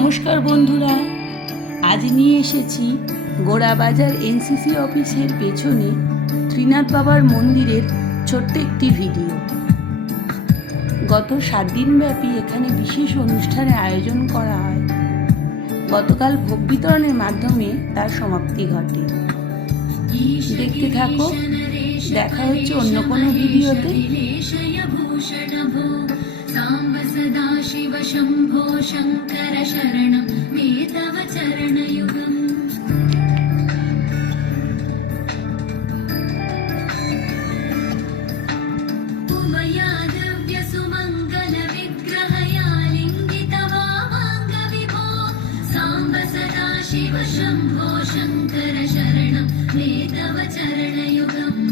নমস্কার বন্ধুরা, আজ নিয়ে এসেছি গোড়াবাজার এনসিসি অফিসের পেছনে ত্রিনাথ বাবার মন্দিরের ছোট্ট একটি ভিডিও। গত 7 দিনব্যাপী এখানে বিশেষ অনুষ্ঠানের আয়োজন করা হয়। গতকাল ভোগ বিতরণের মাধ্যমে তার সমাপ্তি ঘটে। দেখতে থাকো, দেখা হচ্ছে অন্য কোনো ভিডিওতে। साम्ब सदा शिव शम्भो शङ्कर शरणं मे तव चरणयुगम् उमया दिव्यसुमङ्गलविग्रहया लिङ्गितवामाङ्गविभो साम्ब सदा शिव शम्भो शङ्कर शरणं मे तव चरणयुगम्